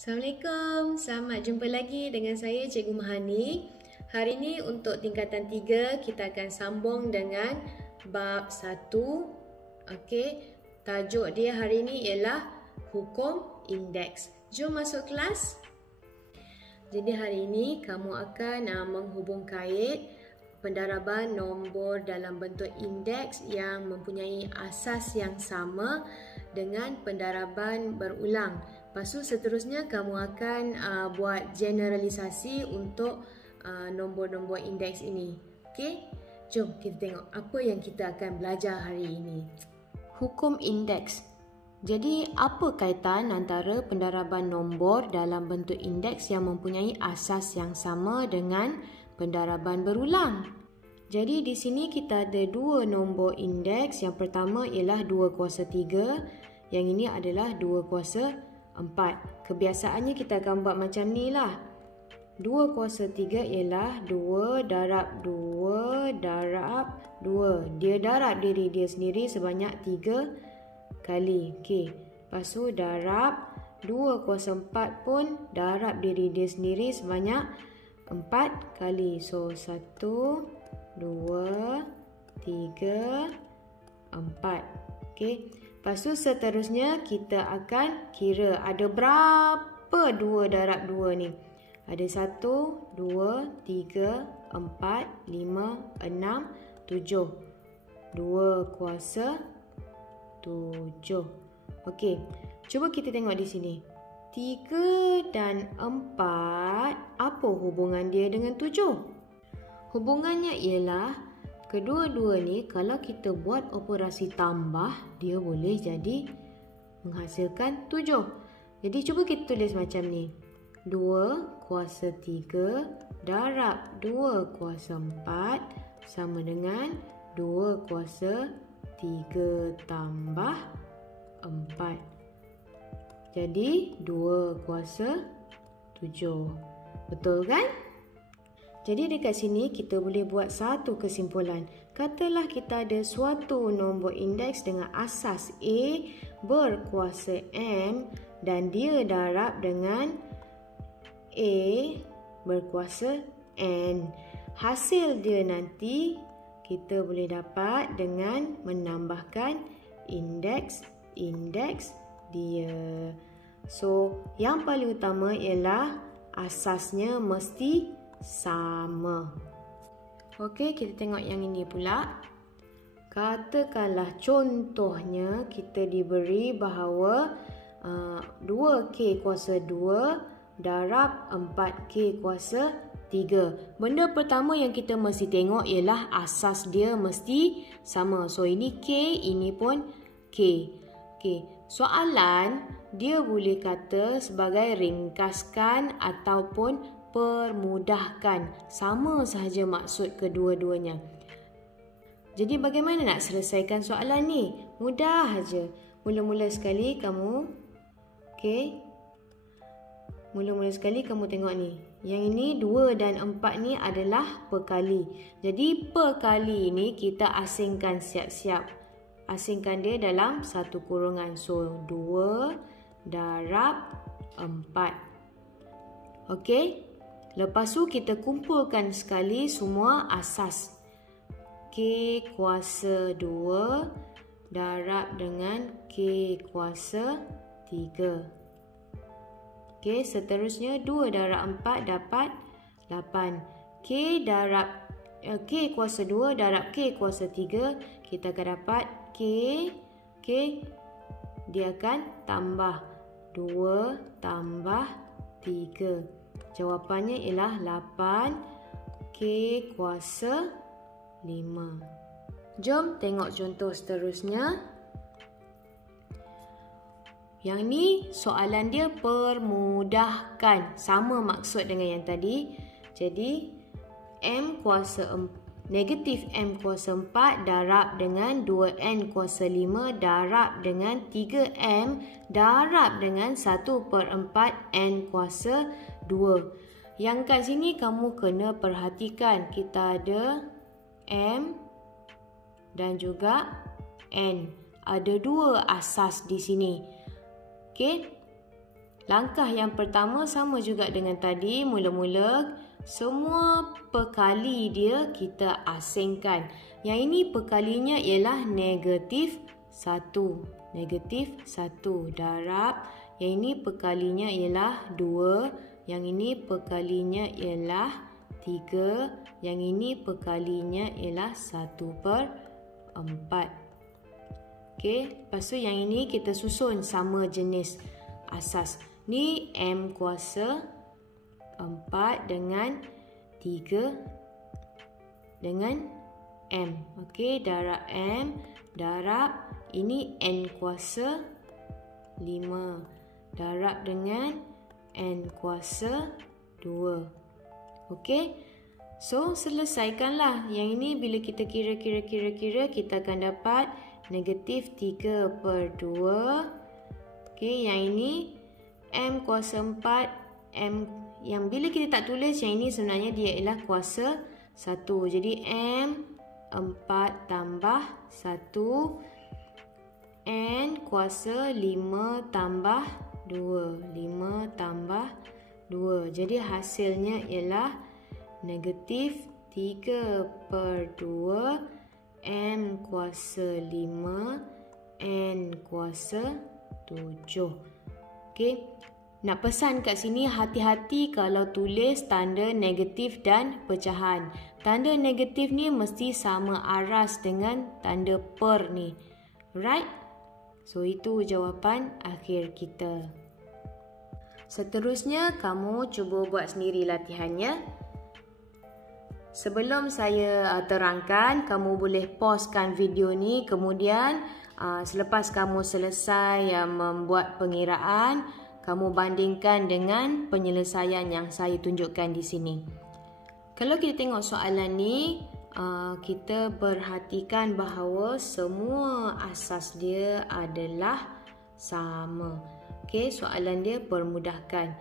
Assalamualaikum, selamat jumpa lagi dengan saya Cikgu Mahani. Hari ini untuk tingkatan 3 kita akan sambung dengan bab 1. Okey, tajuk dia hari ini ialah hukum indeks. Jom masuk kelas. Jadi hari ini kamu akan menghubung kait pendaraban nombor dalam bentuk indeks yang mempunyai asas yang sama dengan pendaraban berulang. Lepas tu seterusnya kamu akan buat generalisasi untuk nombor-nombor indeks ini. Okey? Jom kita tengok apa yang kita akan belajar hari ini. Hukum indeks. Jadi apa kaitan antara pendaraban nombor dalam bentuk indeks yang mempunyai asas yang sama dengan pendaraban berulang? Jadi di sini kita ada dua nombor indeks. Yang pertama ialah 2 kuasa 3. Yang ini adalah 2 kuasa 4. Kebiasaannya kita akan buat macam ni lah. 2 kuasa 3 ialah 2 darab 2 darab 2. Dia darab diri dia sendiri sebanyak 3 kali. Okey. Lepas tu darab 2 kuasa 4 pun darab diri dia sendiri sebanyak 4 kali. So 1, 2, 3, 4. Okey. Lepas tu seterusnya kita akan kira ada berapa 2 darab 2 ni. Ada 1, 2, 3, 4, 5, 6, 7. 2 kuasa 7. Okey, cuba kita tengok di sini. 3 dan 4, apa hubungan dia dengan 7? Hubungannya ialah kedua-dua ni kalau kita buat operasi tambah, dia boleh jadi menghasilkan 7. Jadi cuba kita tulis macam ni. 2 kuasa 3 darab 2 kuasa 4 sama dengan 2 kuasa 3 tambah 4. Jadi 2 kuasa 7. Betul kan? Jadi dekat sini kita boleh buat satu kesimpulan. Katalah kita ada suatu nombor indeks dengan asas A berkuasa M dan dia darab dengan A berkuasa N. Hasil dia nanti kita boleh dapat dengan menambahkan indeks dia. So, yang paling utama ialah asasnya mesti sama. Okey, kita tengok yang ini pula. Katakanlah contohnya kita diberi bahawa 2K kuasa 2 darab 4K kuasa 3. Benda pertama yang kita mesti tengok ialah asas dia mesti sama. So ini K, ini pun K. Okey, soalan dia boleh kata sebagai ringkaskan ataupun permudahkan. Sama sahaja maksud kedua-duanya. Jadi bagaimana nak selesaikan soalan ni? Mudah saja. Mula-mula sekali kamu Mula-mula sekali kamu tengok ni. Yang ini 2 dan 4 ni adalah perkali. Jadi perkali ni kita asingkan siap-siap. Asingkan dia dalam satu kurungan. So 2 darab 4. Okey. Lepas tu kita kumpulkan sekali semua asas. K kuasa 2 darab dengan K kuasa 3. Okey, seterusnya 2 darab 4 dapat 8. K kuasa 2 darab K kuasa 3, kita akan dapat K, dia akan tambah 2 tambah 3. Jawapannya ialah 8 K kuasa 5. Jom tengok contoh seterusnya. Yang ni soalan dia permudahkan. Sama maksud dengan yang tadi. Jadi negatif M kuasa 4 darab dengan 2N kuasa 5 darab dengan 3M darab dengan 1/4 N kuasa 2. Yang kat sini kamu kena perhatikan. Kita ada M dan juga N. Ada dua asas di sini. Okey. langkah yang pertama sama juga dengan tadi. Mula-mula semua perkali dia kita asingkan. Yang ini perkalinya ialah negatif 1. Negatif 1 darab. Yang ini perkalinya ialah 2. Yang ini perkalinya ialah 3. Yang ini perkalinya ialah 1/4. Okey, lepas tu yang ini kita susun sama jenis asas. Ni M kuasa 4 dengan 3 dengan M. Okey, darab M darab ini N kuasa 5 darab dengan N kuasa 2. Okey, so selesaikanlah. Yang ini bila kita kira kita akan dapat negatif 3/2. Okey, yang ini M kuasa 4. M yang bila kita tak tulis, yang ini sebenarnya dia ialah kuasa 1. Jadi M 4 tambah 1. N kuasa 5 tambah 2. 5 tambah 2. Jadi hasilnya ialah negatif 3/2 M kuasa 5 N kuasa 7. Okey, nak pesan kat sini, hati-hati kalau tulis tanda negatif dan pecahan. Tanda negatif ni mesti sama aras dengan tanda per ni. Right? So itu jawapan akhir kita. Seterusnya kamu cuba buat sendiri latihannya. Sebelum saya terangkan, kamu boleh pausekan video ni. Kemudian selepas kamu selesai membuat pengiraan, kamu bandingkan dengan penyelesaian yang saya tunjukkan di sini. Kalau kita tengok soalan ni, kita perhatikan bahawa semua asas dia adalah sama. Okey, soalan dia permudahkan.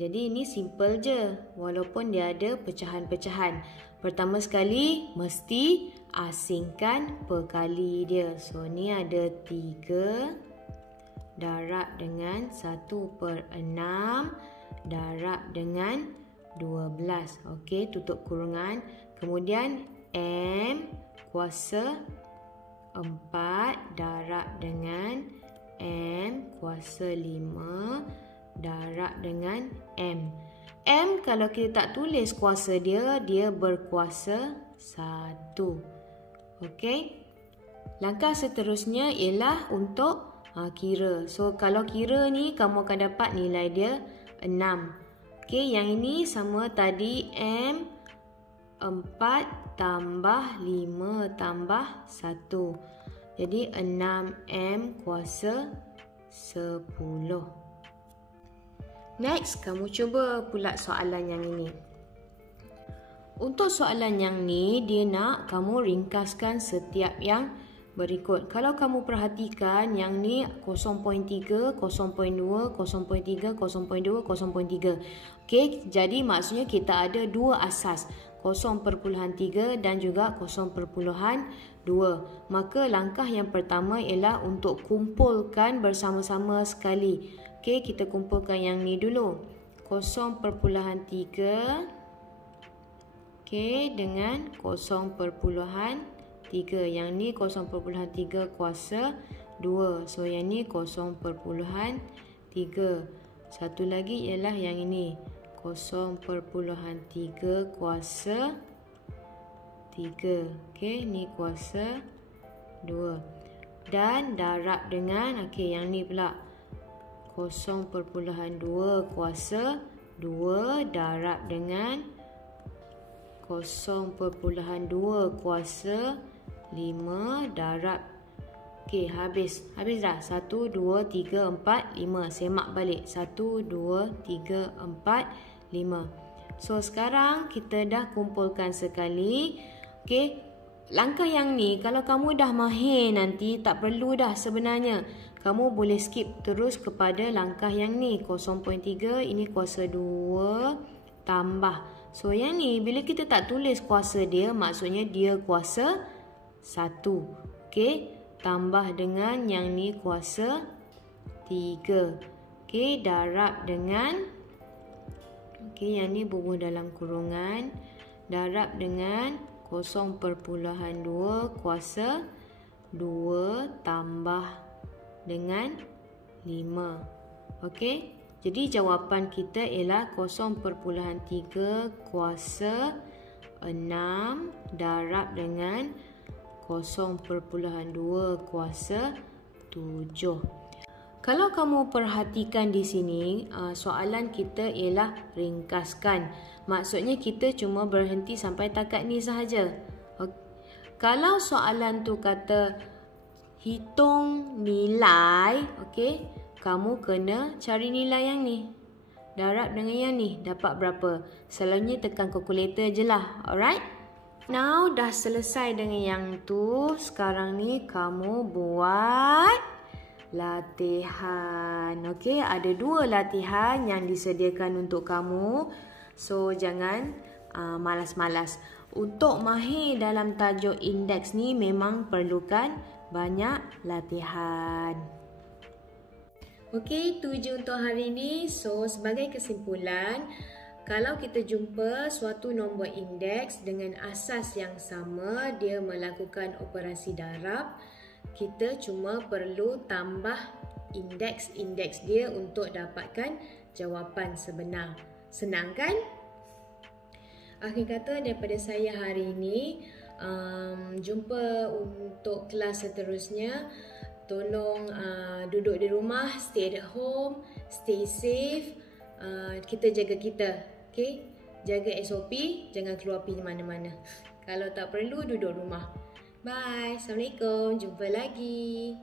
Jadi ini simple je walaupun dia ada pecahan-pecahan. Pertama sekali mesti asingkan perkali dia. So ni ada 3 darab dengan 1/6 darab dengan 12. Okey, tutup kurungan. Kemudian M kuasa 4 darab dengan M kuasa 5 darab dengan M. M kalau kita tak tulis kuasa dia, dia berkuasa 1. Okey. Langkah seterusnya ialah untuk kira. So kalau kira ni kamu akan dapat nilai dia 6. Okey, yang ini sama tadi M 4 tambah 5 tambah 1. Jadi 6M kuasa 10. Next, kamu cuba pula soalan yang ini. Untuk soalan yang ni, dia nak kamu ringkaskan setiap yang berikut. Kalau kamu perhatikan, yang ni 0.3, 0.2, 0.3, 0.2, 0.3. Okey, jadi maksudnya kita ada dua asas. 0.3 dan juga 0.2. Maka langkah yang pertama ialah untuk kumpulkan bersama-sama sekali. Okey, kita kumpulkan yang ni dulu. 0.3 okey dengan 0.3. Yang ni 0.3 kuasa 2. So yang ni 0.3. Satu lagi ialah yang ini 0.3 kuasa 3. Okey, ni kuasa 2. Dan darab dengan yang ni pula 0.2 kuasa 2 darab dengan 0.2 kuasa 5 darab. Okey, habis dah. 1, 2, 3, 4, 5. Semak balik. 1, 2, 3, 4, 5. So sekarang kita dah kumpulkan sekali. Okey, langkah yang ni kalau kamu dah mahir nanti tak perlu dah sebenarnya. Kamu boleh skip terus kepada langkah yang ni. 0.3 ini kuasa 2 tambah. So yang ni bila kita tak tulis kuasa dia, maksudnya dia kuasa 1. Okey, tambah dengan yang ni kuasa 3. Okey, darab dengan okey, yang ni bubuh dalam kurungan. Darab dengan 0.2 kuasa 2 tambah dengan 5. Okey. Jadi jawapan kita ialah 0.3 kuasa 6 darab dengan 0.2 kuasa 7. Kalau kamu perhatikan di sini, soalan kita ialah ringkaskan. Maksudnya kita cuma berhenti sampai takat ni sahaja. Kalau soalan tu kata hitung nilai, okey, kamu kena cari nilai yang ni. Darab dengan yang ni dapat berapa? Selalunya tekan kalkulator je lah. Alright? Now dah selesai dengan yang tu. Sekarang ni kamu buat latihan. Okey, ada 2 latihan yang disediakan untuk kamu. So jangan malas-malas. Untuk mahir dalam tajuk indeks ni memang perlukan banyak latihan. Okey, itu je untuk hari ini. So, sebagai kesimpulan, kalau kita jumpa suatu nombor indeks dengan asas yang sama, dia melakukan operasi darab, kita cuma perlu tambah indeks-indeks dia untuk dapatkan jawapan sebenar. Senang kan? Akhir kata daripada saya hari ini, jumpa untuk kelas seterusnya. Tolong duduk di rumah, stay at home, stay safe. Kita jaga kita, okay? Jaga SOP, jangan keluar pergi mana-mana. Kalau tak perlu, duduk rumah. Bye, Assalamualaikum, jumpa lagi.